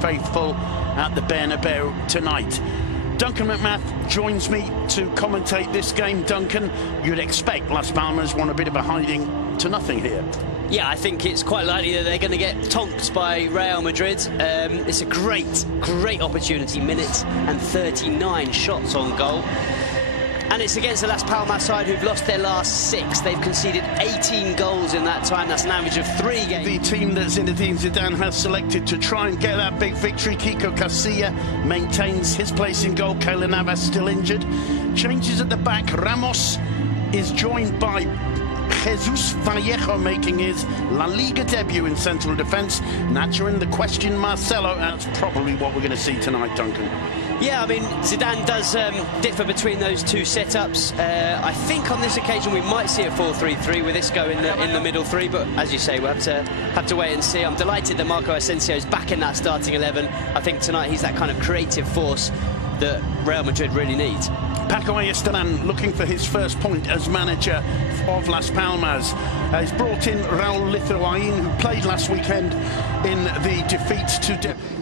faithful at the Bernabeu tonight. Duncan McMath joins me to commentate this game. Duncan, you'd expect Las Palmas want a bit of a hiding to nothing here. Yeah, I think it's quite likely that they're going to get tonked by Real Madrid. It's a great opportunity. Minute and 39 shots on goal. And it's against the Las Palmas side who've lost their last 6. They've conceded 18 goals in that time. That's an average of 3 games. The team that Zinedine Zidane has selected to try and get that big victory. Kiko Casilla maintains his place in goal. Keylor Navas still injured. Changes at the back. Ramos is joined by Jesus Vallejo making his La Liga debut in central defence. Nacho in the question, Marcelo. That's probably what we're going to see tonight, Duncan. Yeah, I mean, Zidane does differ between those two setups. I think on this occasion we might see a 4-3-3 with Isco in the middle three, but as you say, we'll have to wait and see. I'm delighted that Marco Asensio's back in that starting 11. I think tonight he's that kind of creative force that Real Madrid really needs. Paco Ayestarán looking for his first point as manager of Las Palmas. He's brought in Raúl Lithuain, who played last weekend in the defeat to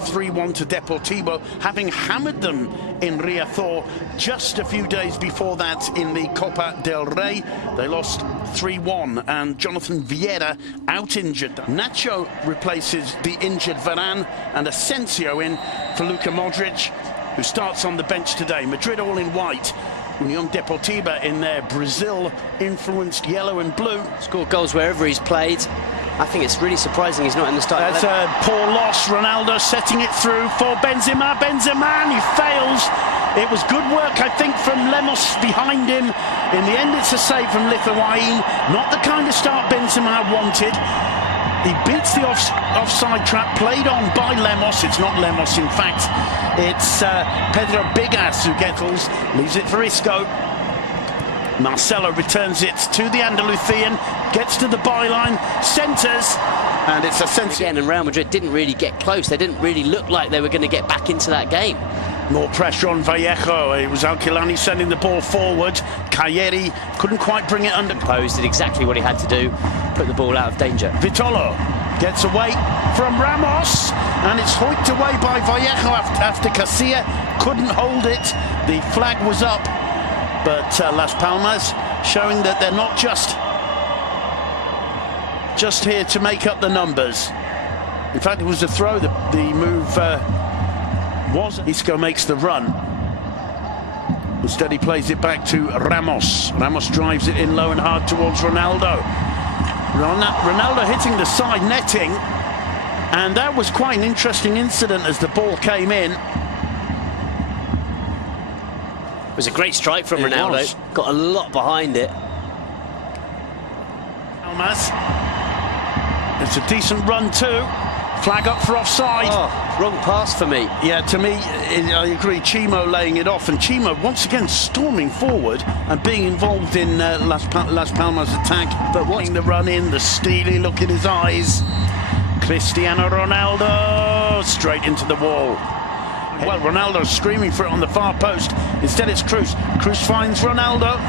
3-1 to Deportivo, having hammered them in Riazor just a few days before that in the Copa del Rey. They lost 3-1, and Jonathan Vieira out injured. Nacho replaces the injured Varane, and Asensio in for Luka Modric, who starts on the bench today. Madrid all in white. Union Deportiva in their Brazil-influenced yellow and blue. Scored goals wherever he's played. I think it's really surprising he's not in the starting. That's a poor loss. Ronaldo setting it through for Benzema. Benzema, and he fails. It was good work, I think, from Lemos behind him. In the end, it's a save from Lithuain. Not the kind of start Benzema wanted. He beats the offside trap played on by Lemos. It's not Lemos, in fact. It's Pedro Bigas who leaves it for Isco. Marcelo returns it to the Andalusian, gets to the byline, centres, and it's a centre. Again, and Real Madrid didn't really get close. They didn't really look like they were going to get back into that game. More pressure on Vallejo. It was Alquilani sending the ball forward. Cayeri couldn't quite bring it under. Posed, did exactly what he had to do, put the ball out of danger. Vitolo gets away from Ramos, and it's hoiked away by Vallejo after Casilla couldn't hold it. The flag was up, but Las Palmas showing that they're not just here to make up the numbers. In fact, it was a throw. The move was. Isco makes the run. Instead, he plays it back to Ramos. Ramos drives it in low and hard towards Ronaldo. Ronaldo hitting the side netting, and that was quite an interesting incident as the ball came in. It was a great strike from Ronaldo. Got a lot behind it. Almas. It's a decent run too. Flag up for offside. Oh, wrong pass for me. Yeah, to me, I agree. Chimo laying it off, and Chimo once again storming forward and being involved in Las Palmas' attack. But watching the run in, the steely look in his eyes. Cristiano Ronaldo straight into the wall. Well, Ronaldo's screaming for it on the far post. Instead, it's Cruz. Cruz finds Ronaldo.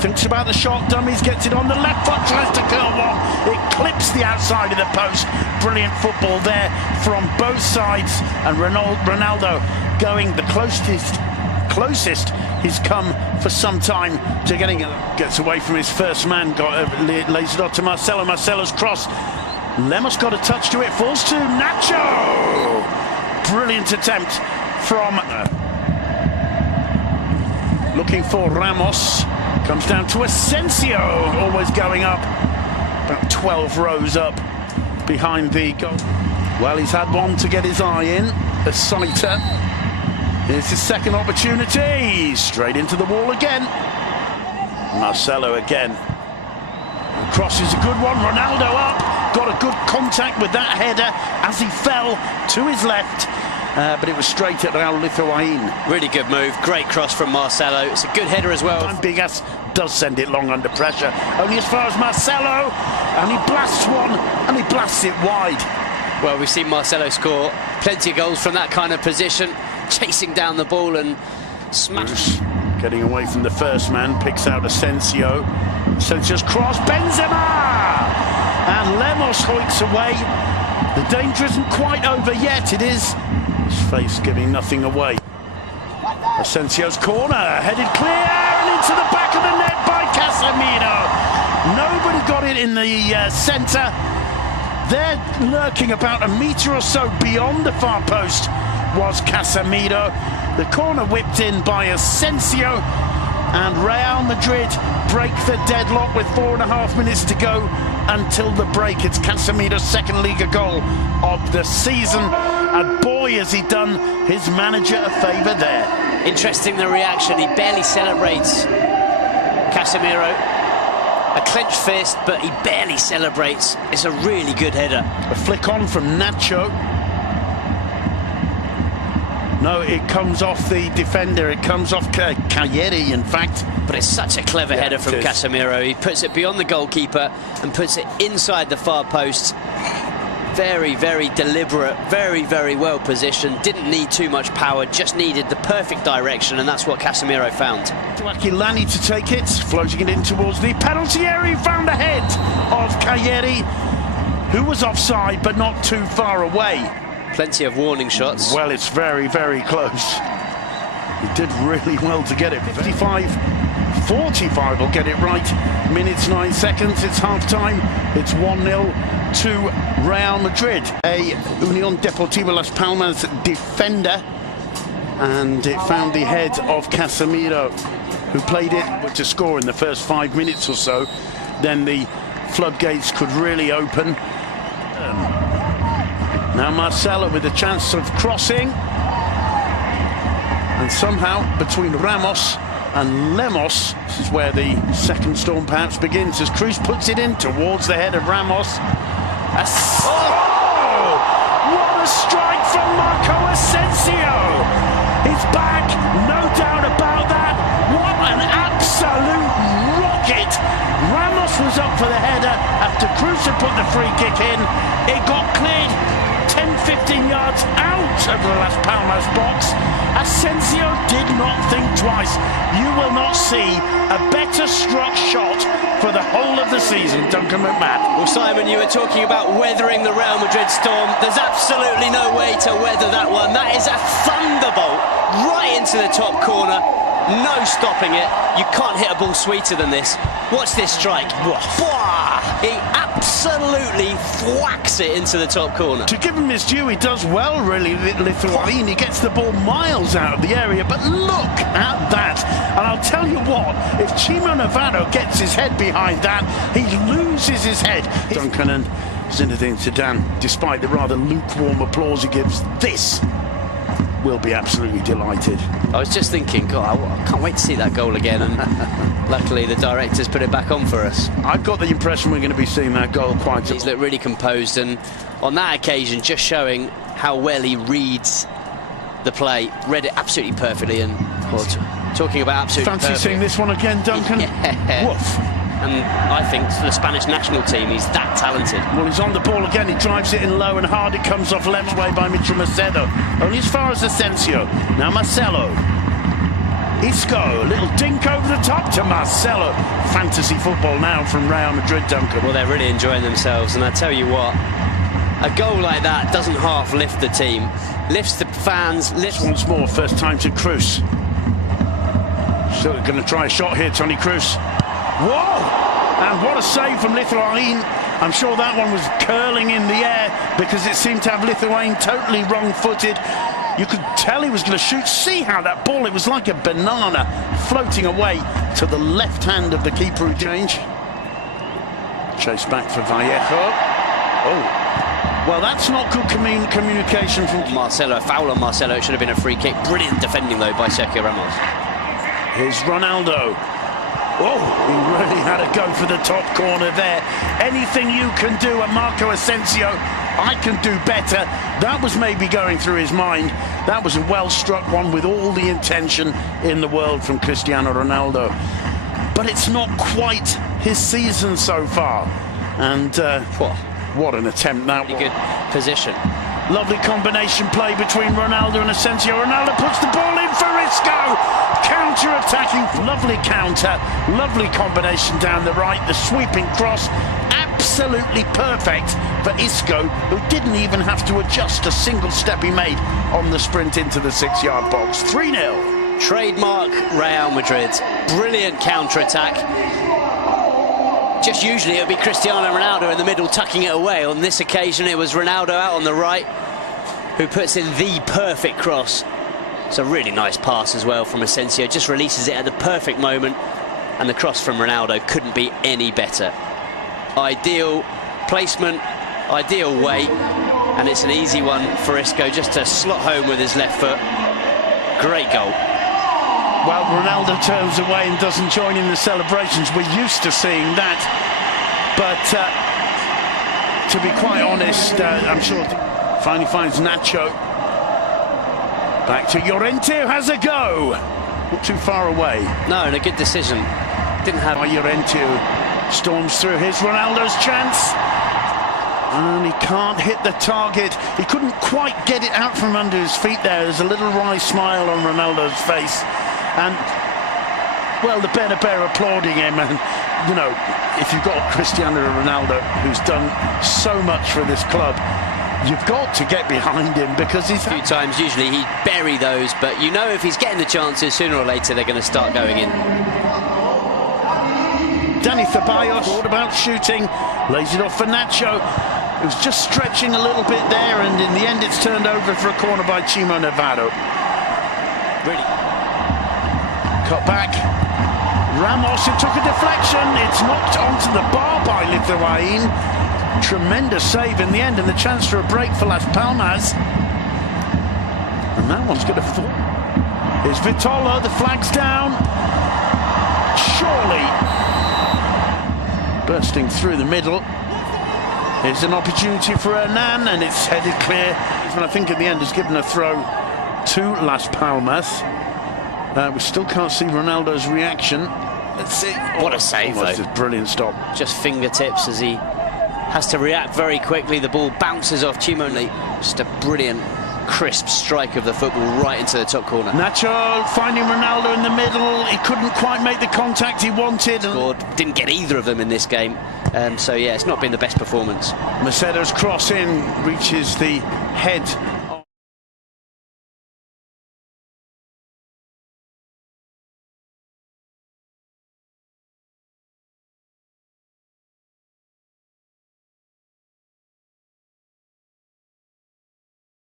Thinks about the shot, dummies, gets it on the left foot, tries to curl one. It clips the outside of the post. Brilliant football there from both sides. And Ronaldo going the closest he's come for some time to getting it. Gets away from his first man, lays it off to Marcelo. Marcelo's cross. Lemos got a touch to it, falls to Nacho. Brilliant attempt from looking for Ramos. Comes down to Asensio, always going up, about 12 rows up behind the goal. Well, he's had one to get his eye in, a sighter. Here's his second opportunity, straight into the wall again. Marcelo again. Cross is a good one, Ronaldo up, got a good contact with that header as he fell to his left. But it was straight at Raúl Lithuain. Really good move, great cross from Marcelo. It's a good header as well. And Bigas does send it long under pressure, only as far as Marcelo, and he blasts one, and he blasts it wide. Well, we've seen Marcelo score plenty of goals from that kind of position, chasing down the ball and smash. Getting away from the first man, picks out Asensio. Asensio's cross, Benzema! And Lemos hoiks away. The danger isn't quite over yet, it is. His face giving nothing away. Asensio's corner, headed clear and into the back of the net by Casemiro. Nobody got it in the centre. There, lurking about a metre or so beyond the far post, was Casemiro. The corner whipped in by Asensio, and Real Madrid break the deadlock with 4.5 minutes to go until the break. It's Casemiro's second Liga goal of the season, and boy has he done his manager a favour there. Interesting, the reaction. He barely celebrates, Casemiro. A clenched fist, but he barely celebrates. It's a really good header. A flick on from Nacho. No, it comes off the defender. It comes off Cagliari, in fact. But it's such a clever header from Casemiro. He puts it beyond the goalkeeper and puts it inside the far post. Very, very deliberate, very, very well positioned. Didn't need too much power, just needed the perfect direction, and that's what Casemiro found. Aquilani to take it, floating it in towards the penalty area. He found the head of Cagliari, who was offside but not too far away. Plenty of warning shots. Well, it's very, very close. He did really well to get it. 55-45 will get it right. Minutes 9 seconds, it's half-time. It's 1-0 to Real Madrid. A Unión Deportiva Las Palmas defender, and it found the head of Casemiro, who played it to score in the first 5 minutes or so. Then the floodgates could really open. Now Marcelo with a chance of crossing, and somehow between Ramos and Lemos, this is where the second storm perhaps begins, as Cruz puts it in towards the head of Ramos. What a strike from Marco Asensio! He's back, no doubt about that. What an absolute rocket! Ramos was up for the header after Cruz had put the free kick in. It got cleared 10-15 yards out of the Las Palmas box. Asensio did not think twice. You will not see a better struck shot for the whole of the season, Duncan McMahon. Well, Simon, you were talking about weathering the Real Madrid storm. There's absolutely no way to weather that one. That is a thunderbolt right into the top corner. No stopping it. You can't hit a ball sweeter than this. Watch this strike. He absolutely thwacks it into the top corner. To give him his due, he does well, really, Lithuanian. He gets the ball miles out of the area, but look at that. And I'll tell you what, if Chimo Navarro gets his head behind that, he loses his head. Duncan and Zinedine Zidane, despite the rather lukewarm applause he gives, this will be absolutely delighted. I was just thinking, God, I can't wait to see that goal again, and luckily the director's put it back on for us. I've got the impression we're going to be seeing that goal quite a lot. He's looked really composed, and on that occasion just showing how well he reads the play. Read it absolutely perfectly, and talking about absolutely fancy perfect. seeing this one again, Duncan? Yeah. Woof. And I think for the Spanish national team, he's that talented. Well, he's on the ball again. He drives it in low and hard. It comes off left way by Mitchell Macedo. Only as far as Asensio. Now Marcelo. Isco. Little dink over the top to Marcelo. Fantasy football now from Real Madrid, Duncan. Well, they're really enjoying themselves. And I tell you what, a goal like that doesn't half lift the team. Lifts the fans. Lifts once more. First time to Cruz. Still going to try a shot here, Toni Kroos. Whoa! And what a save from Lithuanian. I'm sure that one was curling in the air because it seemed to have Lithuanian totally wrong-footed. You could tell he was going to shoot. See how that ball, it was like a banana floating away to the left hand of the keeper who changed. Chase back for Vallejo. Oh. Well, that's not good communication from Marcelo. Foul on Marcelo. It should have been a free kick. Brilliant defending, though, by Sergio Ramos. Here's Ronaldo. Oh, he really had a go for the top corner there. Anything you can do at Marco Asensio, I can do better. That was maybe going through his mind. That was a well-struck one with all the intention in the world from Cristiano Ronaldo. But it's not quite his season so far. And what an attempt that was. Good position. Lovely combination play between Ronaldo and Asensio. Ronaldo puts the ball in for Isco. Counter-attacking, lovely counter, lovely combination down the right. The sweeping cross, absolutely perfect for Isco, who didn't even have to adjust a single step he made on the sprint into the 6-yard box. 3-0. Trademark Real Madrid. Brilliant counter-attack. Just usually it would be Cristiano Ronaldo in the middle tucking it away. On this occasion it was Ronaldo out on the right who puts in the perfect cross. It's a really nice pass as well from Asensio. Just releases it at the perfect moment, and the cross from Ronaldo couldn't be any better. Ideal placement, ideal weight, and it's an easy one for Isco just to slot home with his left foot. Great goal. Well, Ronaldo turns away and doesn't join in the celebrations. We're used to seeing that. But to be quite honest, I'm sure finally finds Nacho. Back to Llorente, who has a go. Not too far away. No, and a good decision. Didn't have... Llorente storms through his Ronaldo's chance. And he can't hit the target. He couldn't quite get it out from under his feet there. There's a little wry smile on Ronaldo's face. And, well, the Bernabeu applauding him. And, you know, if you've got Cristiano Ronaldo, who's done so much for this club, you've got to get behind him, because he's... A few times, usually he'd bury those, but you know if he's getting the chances, sooner or later they're going to start going in. Dani Ceballos, thought about shooting, lays it off for Nacho. It was just stretching a little bit there, and in the end it's turned over for a corner by Chimo Navarro. Really? Cut back. Ramos, it took a deflection. It's knocked onto the bar by Lithuanian. Tremendous save in the end, and the chance for a break for Las Palmas. And that one's going to fall. Here's Vitola, the flag's down. Surely. Bursting through the middle. Here's an opportunity for Hernan, and it's headed clear. And I think in the end has given a throw to Las Palmas. We still can't see Ronaldo's reaction. Let's see. What a save, though. A brilliant stop. Just fingertips as he has to react very quickly. The ball bounces off Chimo. Just a brilliant, crisp strike of the football right into the top corner. Nacho finding Ronaldo in the middle. He couldn't quite make the contact he wanted. Scored. Didn't get either of them in this game. So, yeah, it's not been the best performance. Macedo's cross in reaches the head